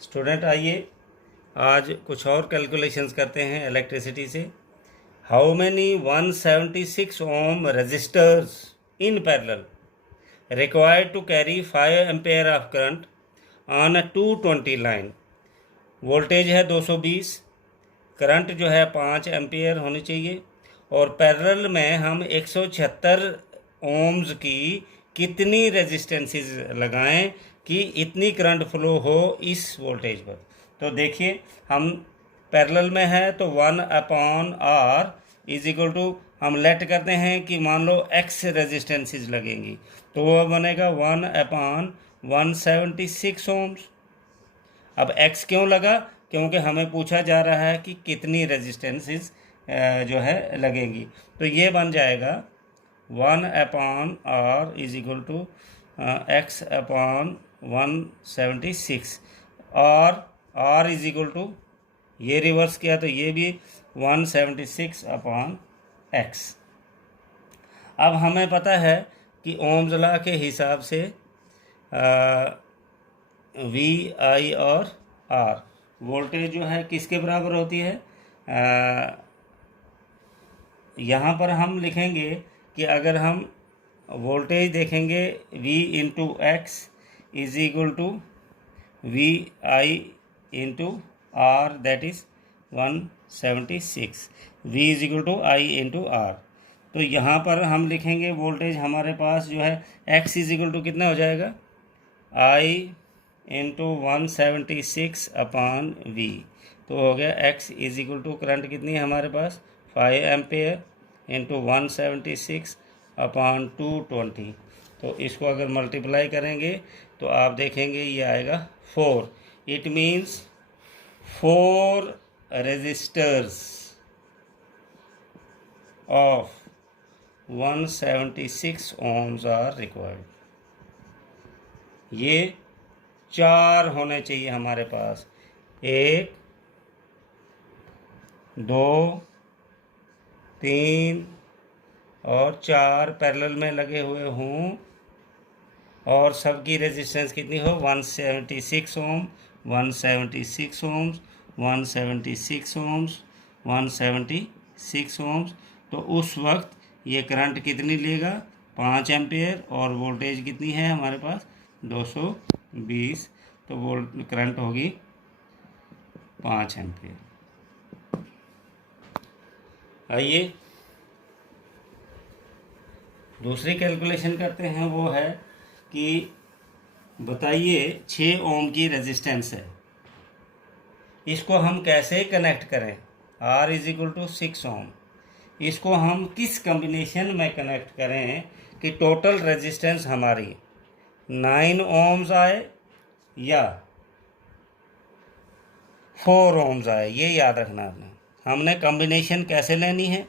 Student आइए आज कुछ और कैलकुलेशंस करते हैं इलेक्ट्रिसिटी से। How many 176 ohm resistors in parallel required to carry 5 ampere of current on a 220 line. Voltage है 220, करंट जो है 5 एम्पेयर होनी चाहिए और पैरेलल में हम 176 ओम्स की कितनी रेजिस्टेंसेस लगाएं कि इतनी करंट फ्लो हो इस वोल्टेज पर। तो देखिए हम पैरेलल में है तो 1/R इज इक्वल टू हम लेट करते हैं कि मान लो x रेजिस्टेंसेस लगेंगी तो वो बनेगा 1/176 ओम्स। अब x क्यों लगा? क्योंकि हमें पूछा जा रहा है कि कितनी रेजिस्टेंसेस जो है लगेंगी। तो ये बन जाएगा 1/R is equal to x/176 और R इज इक्वल टू ये रिवर्स किया तो ये भी 176/x। अब हमें पता है कि ओम्स लॉ के हिसाब से VI और R वोल्टेज जो है किसके बराबर होती है। यहाँ पर हम लिखेंगे कि अगर हम वोल्टेज देखेंगे V into X is equal to VI into R that is 176। V is equal to I into R। तो यहाँ पर हम लिखेंगे वोल्टेज हमारे पास जो है X इज इक्वल टू कितना हो जाएगा I इंटू 176/V। तो हो गया X is equal to current कितनी है हमारे पास 5 एम्पेयर इंटू 176/220। तो इसको अगर मल्टीप्लाई करेंगे तो आप देखेंगे ये आएगा 4। It means 4 resistors of 176 ohms are required. ये 4 होने चाहिए हमारे पास, 1 2 3 और 4 पैरेलल में लगे हुए हों और सबकी रेजिस्टेंस कितनी हो 176 ओम 176 ओम्स 176 ओम्स 176 ओम्स। तो उस वक्त ये करंट कितनी लेगा 5 एम्पेयर और वोल्टेज कितनी है हमारे पास 220। तो वोल्ट करंट होगी 5 एम्पेयर। आइए दूसरी कैलकुलेशन करते हैं। वो है कि बताइए 6 ओम की रेजिस्टेंस है, इसको हम कैसे कनेक्ट करें। R इज इक्वल टू 6 ओम। इसको हम किस कम्बिनेशन में कनेक्ट करें कि टोटल रेजिस्टेंस हमारी 9 ओम्स आए या 4 ओम्स आए। ये याद रखना आपने। हमने कॉम्बिनेशन कैसे लेनी है,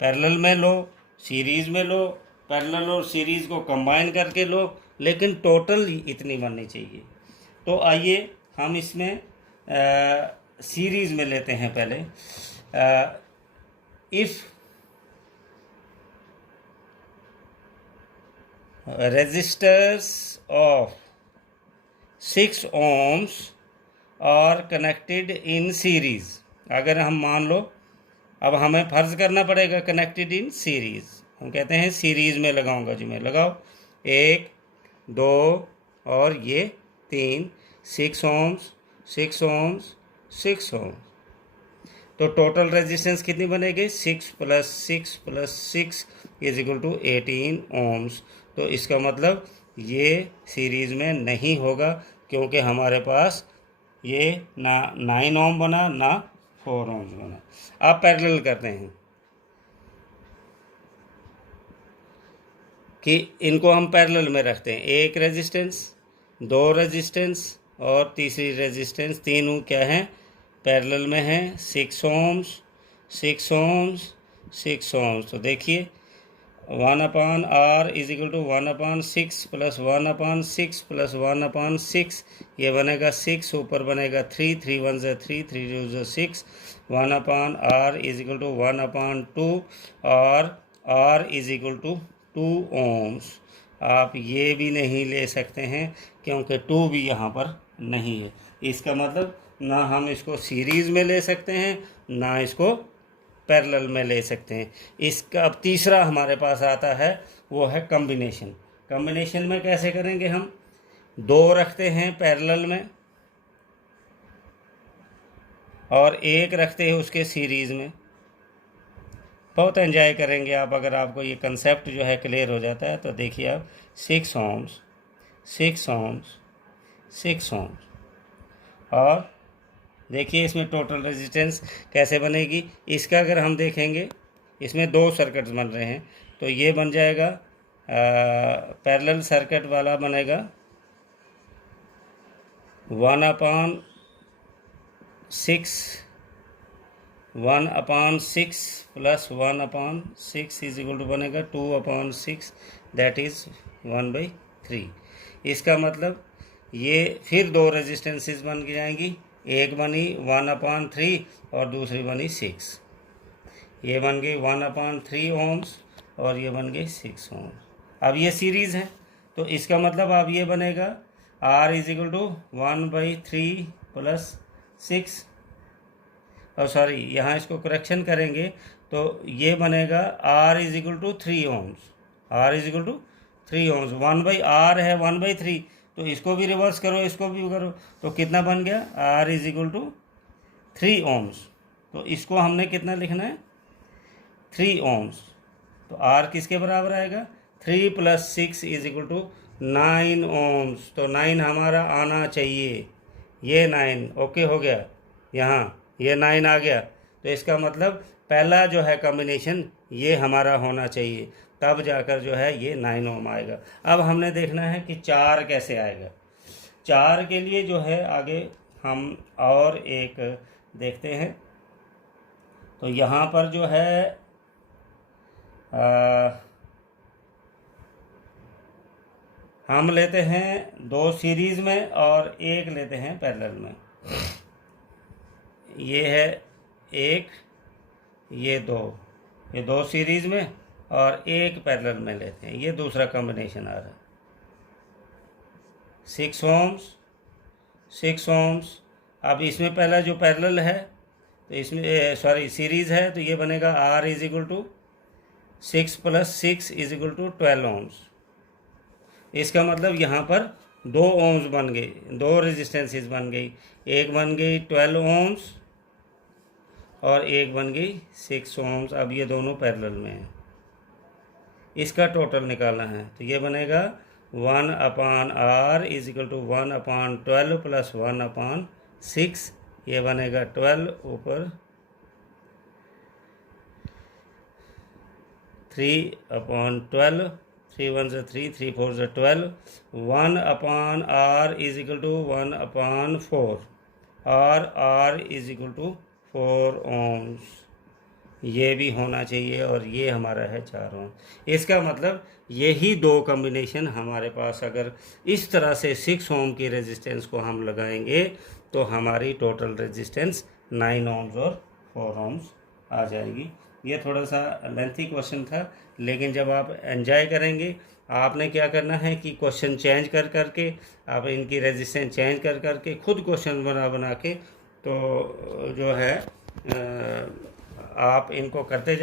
पैरेलल में लो, सीरीज़ में लो, पैरेलल और सीरीज़ को कंबाइन करके लो, लेकिन टोटल इतनी बननी चाहिए। तो आइए हम इसमें सीरीज़ में लेते हैं पहले। If resistors of 6 ohms are connected in series, अगर हम मान लो, अब हमें फ़र्ज़ करना पड़ेगा कनेक्टेड इन सीरीज़। हम कहते हैं सीरीज़ में लगाऊंगा जी मैं, लगाओ 1 2 और ये 3 6 ohms 6 ohms 6 ohms। तो टोटल रेजिस्टेंस कितनी बनेगी 6 + 6 + 6 इज इक्वल टू 18 ohms। तो इसका मतलब ये सीरीज़ में नहीं होगा क्योंकि हमारे पास ये ना 9 ओम बना ना 4 ohms बना। आप पैरेलल करते हैं कि इनको हम पैरेलल में रखते हैं, एक रेजिस्टेंस 2 रेजिस्टेंस और तीसरी रेजिस्टेंस, तीनों क्या हैं पैरेलल में हैं 6 ohms 6 ohms 6 ohms। तो देखिए 1/R इज इक्वल टू 1/6 + 1/6 + 1/6, ये बनेगा 6, ऊपर बनेगा 3 3 1 3 3 2 6। 1/R इज इक्वल टू 1/2 और R is equal to 2 ohms। आप ये भी नहीं ले सकते हैं क्योंकि 2 भी यहाँ पर नहीं है। इसका मतलब ना हम इसको सीरीज़ में ले सकते हैं ना इसको पैरेलल में ले सकते हैं। इसका अब तीसरा हमारे पास आता है, वो है कम्बिनेशन। कम्बिनेशन में कैसे करेंगे हम? दो रखते हैं पैरेलल में और एक रखते हैं उसके सीरीज़ में। बहुत एंजॉय करेंगे आप अगर आपको ये कंसेप्ट जो है क्लियर हो जाता है। तो देखिए आप 6 ohms 6 ohms 6 ohms, और देखिए इसमें टोटल रेजिस्टेंस कैसे बनेगी। इसका अगर हम देखेंगे, इसमें दो सर्किट्स बन रहे हैं, तो ये बन जाएगा पैरेलल सर्किट वाला बनेगा 1/6 प्लस 1/6 इज इक्वल टू बनेगा 2/6, दैट इज़ 1/3। इसका मतलब ये फिर दो रेजिस्टेंसेस बन के जाएंगी, एक बनी 1/3 और दूसरी बनी 6। ये बन गई 1/3 ohms और ये बन गई 6 ohms। अब ये सीरीज़ है, तो इसका मतलब अब ये बनेगा R is equal to 1/3 plus 6, और सॉरी यहाँ इसको करेक्शन करेंगे तो ये बनेगा R is equal to 3 ohms। R is equal to 3 ohms, 1/R है 1/3, तो इसको भी रिवर्स करो, इसको भी करो, तो कितना बन गया? R is equal to 3 ohms। तो इसको हमने कितना लिखना है? 3 ohms। तो R किसके बराबर आएगा? 3 + 6 इज इक्वल टू 9 ohms। तो 9 हमारा आना चाहिए, ये 9 ओके हो गया, यहाँ ये 9 आ गया। तो इसका मतलब पहला जो है कॉम्बिनेशन ये हमारा होना चाहिए, तब जाकर जो है ये 9 ohm आएगा। अब हमने देखना है कि 4 कैसे आएगा। 4 के लिए जो है आगे हम और एक देखते हैं। तो यहाँ पर जो है हम लेते हैं 2 सीरीज़ में और एक लेते हैं पैरेलल में। ये है 1, ये 2, ये 2 सीरीज़ में और एक पैरेलल में लेते हैं। ये दूसरा कॉम्बिनेशन आ रहा है 6 ohms 6 ohms। अब इसमें पहला जो पैरेलल है, तो इसमें सॉरी सीरीज़ है, तो ये बनेगा R is equal to 6 + 6 is equal to 12 ohms। इसका मतलब यहाँ पर 2 ohms बन गई, 2 रेजिस्टेंसेस बन गई, एक बन गई 12 ohms और एक बन गई 6 ohms। अब ये दोनों पैरेलल में हैं, इसका टोटल निकालना है। तो ये बनेगा 1/R is equal to 1/12 plus 1/6, ये बनेगा 12 ऊपर 3/12, 3 1 3 3 4 12, 1/R इज इक्वल टू 1/4 और R is equal to 4 ohms। ये भी होना चाहिए और ये हमारा है 4 ohms। इसका मतलब यही दो कॉम्बिनेशन हमारे पास, अगर इस तरह से 6 ohm की रेजिस्टेंस को हम लगाएंगे तो हमारी टोटल रेजिस्टेंस 9 ohms और 4 ohms आ जाएगी। ये थोड़ा सा लेंथी क्वेश्चन था, लेकिन जब आप एंजॉय करेंगे, आपने क्या करना है कि क्वेश्चन चेंज कर करके, आप इनकी रेजिस्टेंस चेंज कर करके खुद क्वेश्चन बना के, तो जो है आप इनको करते